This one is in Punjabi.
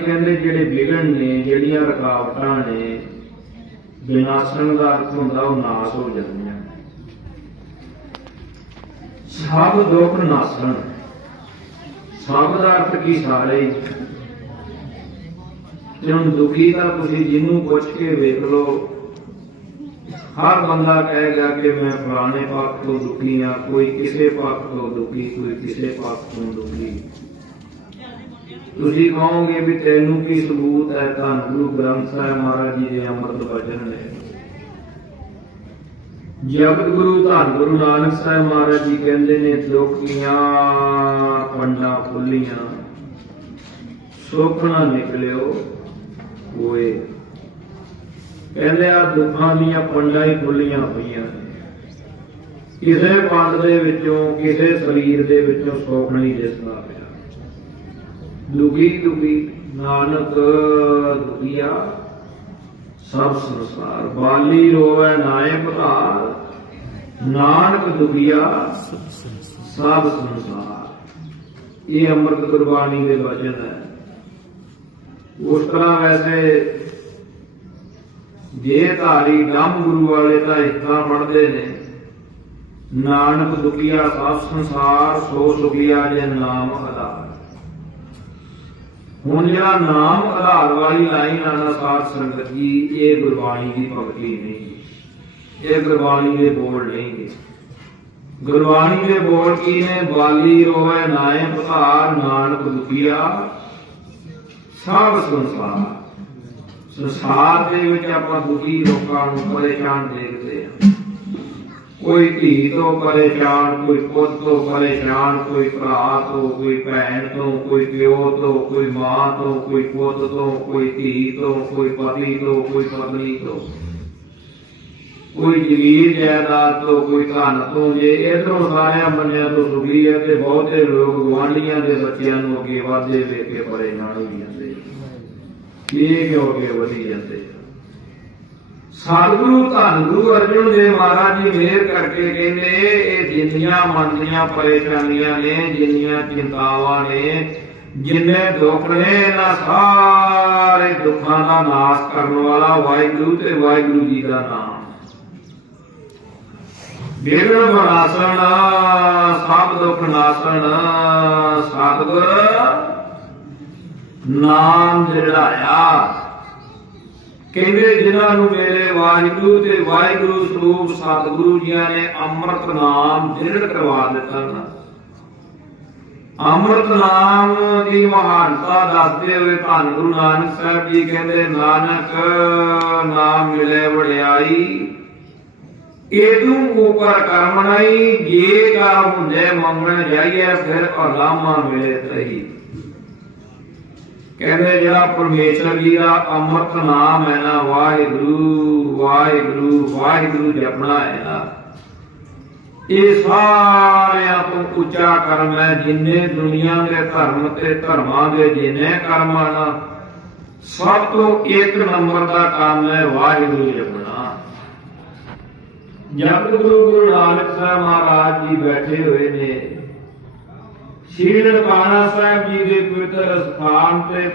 ਕਹਿੰਦੇ ਜਿਹੜੇ ਵਿਗੜ ਨੇ, ਜਿਹੜੀਆਂ ਰੁਕਾਵਟਾਂ ਨੇ ਵਿਨਾਸ਼ਣ ਦਾ ਅਰਥ ਹੁੰਦਾ ਉਹ ਨਾਸ ਹੋ ਜਾਂਦੀਆਂ। ਸਭ ਦੁੱਖ ਨਾਸਣ। ਸਭ ਦਾ ਅਰਥ ਕੀ ਸਾਰੇ ਹੀ। ਦੁਖੀ ਤਾਂ ਤੁਸੀਂ ਜਿਹਨੂੰ ਪੁੱਛ ਕੇ ਵੇਖ ਲਓ, ਹਰ ਬੰਦਾ ਕਹੇਗਾ ਕਿ ਮੈਂ ਪੁਰਾਣੇ ਪੱਖ ਤੋਂ ਦੁਖੀ ਆ ਕੋਈ ਕਿਸੇ ਪੱਖ ਤੋਂ ਦੁਖੀ, ਕੋਈ ਕਿਸੇ ਪੱਖ ਤੋਂ ਦੁਖੀ। ਤੁਸੀਂ ਕਹੋਗੇ ਵੀ ਤੈਨੂੰ ਕੀ ਸਬੂਤ ਹੈ ਤਾਂ ਗੁਰੂ ਗ੍ਰੰਥ ਸਾਹਿਬ ਮਹਾਰਾਜ ਜੀ ਦੇ ਅੰਮ੍ਰਿਤ ਬਚਨ ਨੇ ਜਗਤ ਗੁਰੂ ਧੰਨ ਗੁਰੂ ਨਾਨਕ ਸਾਹਿਬ ਮਹਾਰਾਜ ਜੀ ਕਹਿੰਦੇ ਨੇ ਦੁਖੀਆਂ ਪੰਡਾ ਖੁੱਲੀਆਂ ਸੁੱਖ ਨਾ ਨਿਕਲਿਓ ਹੋਏ ਕਹਿੰਦੇ ਆ, ਦੁੱਖਾਂ ਦੀਆਂ ਪੰਡਾਂ ਹੀ ਖੁੱਲੀਆਂ ਹੋਈਆਂ ਕਿਸੇ ਪੰਡ ਦੇ ਵਿੱਚੋਂ, ਕਿਸੇ ਸਰੀਰ ਦੇ ਵਿੱਚੋਂ ਸੁੱਖ ਨਹੀਂ ਦਿਸਦਾ ਪਿਆ। ਦੁਖੀ ਦੁਖੀ ਨਾਨਕ ਦੁਖੀਆ, ਸਭ ਸੰਸਾਰ ਬਾਲੀ ਰੋਵੇ ਨਾਇਕ ਧਾਰ ਨਾਨਕ ਦੁਖੀਆ, ਸਭ ਸੰਸਾਰ। ਇਹ ਅੰਮ੍ਰਿਤ ਗੁਰਬਾਣੀ ਦੇ ਵਚਨ ਹੈ। ਉਸ ਤਰ੍ਹਾਂ ਵੈਸੇ ਜੇ ਧਾਰੀ ਡੰਮ ਗੁਰੂ ਵਾਲੇ ਦਾ ਹਿੱਸਾ ਪੜਦੇ ਨੇ। ਨਾਨਕ ਦੁਖੀਆ, ਸਭ ਸੰਸਾਰ ਸੋ ਸੁਖੀਆ ਜੇ ਨਾਮ ਆਧਾਰ ਹੁਣ ਜਿਹੜਾ ਨਾਮ ਆਧਾਰ ਵਾਲੀ ਲਾਈਨ ਆਣਾ ਸੰਗਤ ਜੀ, ਇਹ ਗੁਰਬਾਣੀ ਦੀ ਭਗਤੀ ਨਹੀਂ। ਇਹ ਗੁਰਬਾਣੀ ਦੇ ਬੋਲ ਨਹੀਂ ਗੁਰਬਾਣੀ ਦੇ ਬੋਲ ਕੀ ਨੇ ਬਾਲੀ ਰੋਵੇ ਨਾਇਕ ਧਾਰ ਨਾਨਕ ਦੁਖੀਆ ਸਭ ਸੰਸਾਰ। ਸੰਸਾਰ ਦੇ ਵਿੱਚ ਆਪਾਂ ਦੁਖੀ ਲੋਕਾਂ ਨੂੰ ਪਰੇਸ਼ਾਨ ਦੇਖਦੇ ਹਾਂ। ਕੋਈ ਧੀ ਤੋਂ ਪਰੇਸ਼ਾਨ ਕੋਈ ਪੁੱਤ ਤੋਂ ਪਰੇਸ਼ਾਨ ਕੋਈ ਭਰਾ ਤੋਂ, ਕੋਈ ਭੈਣ ਤੋਂ, ਕੋਈ ਪਿਓ ਤੋਂ, ਕੋਈ ਮਾਂ ਤੋਂ, ਕੋਈ ਪੁੱਤ ਤੋਂ, ਕੋਈ ਧੀ ਤੋਂ, ਕੋਈ ਪਤੀ ਤੋਂ, ਕੋਈ ਪਤਨੀ ਤੋਂ। ਕੋਈ ਜ਼ਮੀਰ ਜਾਇਦਾਦ ਤੋਂ, ਕੋਈ ਧਨ ਤੋਂ, ਜੇ ਇਧਰੋਂ ਸਾਰਿਆਂ ਬੰਨਿਆਂ ਤੋਂ ਸੁਖੀ ਹੈ ਤੇ ਬਹੁਤੇ ਲੋਕ ਗੁਆਂਢੀਆਂ ਦੇ ਬੱਚਿਆਂ ਨੂੰ ਅੱਗੇ ਵਾਧੇ ਦੇ ਕੇ ਪਰੇਸ਼ਾਨ ਹੋ ਜਾਂਦੇ। ਇਹ ਕਿਉਂ ਅੱਗੇ ਵਧੀ ਜਾਂਦੇ? ਸਤਿਗੁਰੂ ਧੰਨ ਗੁਰੂ ਅਰਜਨ ਦੇਵ ਮਹਾਰਾਜ ਜੀ ਮਿਹਰ ਕਰਕੇ ਕਹਿੰਦੇ, ਇਹ ਜਿੰਨੀਆਂ ਮਨ ਦੀਆਂ ਪਰੇਸ਼ਾਨੀਆਂ ਨੇ, ਜਿੰਨੀਆਂ ਚਿੰਤਾਵਾਂ ਨੇ, ਜਿੰਨੇ ਦੁੱਖ ਨੇ, ਇਹਨਾਂ ਸਾਰੇ ਦੁੱਖਾਂ ਦਾ ਨਾਸ਼ ਕਰਨ ਵਾਲਾ ਵਾਹਿਗੁਰੂ ਤੇ ਵਾਹਿਗੁਰੂ ਜੀ ਦਾ ਨਾਮ। ਬਿਗੜ ਬਨਾਸਣ ਸਭ ਦੁੱਖ ਨਾਸਣ, ਸਤਿਗੁਰ, ਨਾਮ ਜਿਹੜਾ ਜਿਹੜਾਇਆ ਕਹਿੰਦੇ ਜਿਨ੍ਹਾਂ ਨੂੰ ਮੇਰੇ ਵਾਹਿਗੁਰੂ ਤੇ ਵਾਹਿਗੁਰੂ ਸਰੂਪ ਸਤਿਗੁਰੂ ਜੀਆਂ ਨੇ ਅੰਮ੍ਰਿਤ ਨਾਮ ਦ੍ਰਿੜ ਕਰਵਾ ਦਿੱਤਾ ਨਾ। ਅੰਮ੍ਰਿਤ ਨਾਮ ਦੀ ਮਹਾਨਤਾ ਦੱਸਦੇ ਹੋਏ ਧੰਨ ਗੁਰੂ ਨਾਨਕ ਸਾਹਿਬ ਜੀ ਕਹਿੰਦੇ, ਨਾਨਕ ਨਾਮ ਮਿਲੇ ਵਡਿਆਈ, ਇਹਨੂੰ ਉਪਰ ਕਰਮ ਨਹੀਂ, ਜੇ ਕਰਮ ਹੁੰਦੇ ਮੰਗਣ ਜਾਈਏ, ਫਿਰ ਅਲਾਮਾ ਮਿਲੇ ਤਹੀ। ਕਹਿੰਦੇ ਜਿਹੜਾ ਪਰਮੇਸ਼ਰ ਜੀ ਦਾ ਅੰਮ੍ਰਿਤ ਨਾਮ ਹੈ ਨਾ, ਵਾਹਿਗੁਰੂ ਵਾਹਿਗੁਰੂ ਵਾਹਿਗੁਰੂ ਜਪਣਾ ਹੈ ਨਾ। ਇਹ ਸਾਰਿਆਂ ਤੋਂ ਉੱਚਾ ਕਰਮ ਹੈ, ਜਿੰਨੇ ਦੁਨੀਆ ਦੇ ਧਰਮ ਤੇ ਧਰਮਾਂ ਦੇ ਜਿੰਨੇ ਕਰਮ ਹਨ, ਸਭ ਤੋਂ ਇੱਕ ਨੰਬਰ ਦਾ ਕੰਮ ਹੈ ਵਾਹਿਗੁਰੂ ਜਪਣਾ ਜਦ ਗੁਰੂ ਗੁਰੂ ਨਾਨਕ ਸਾਹਿਬ ਮਹਾਰਾਜ ਜੀ ਬੈਠੇ ਹੋਏ ਨੇ। ਸ਼੍ਰੀ ਨਨਕਾਣਾ ਸਾਹਿਬ ਜੀ ਦੇ ਪਵਿੱਤਰ ਸਥਾਨ ਤੇ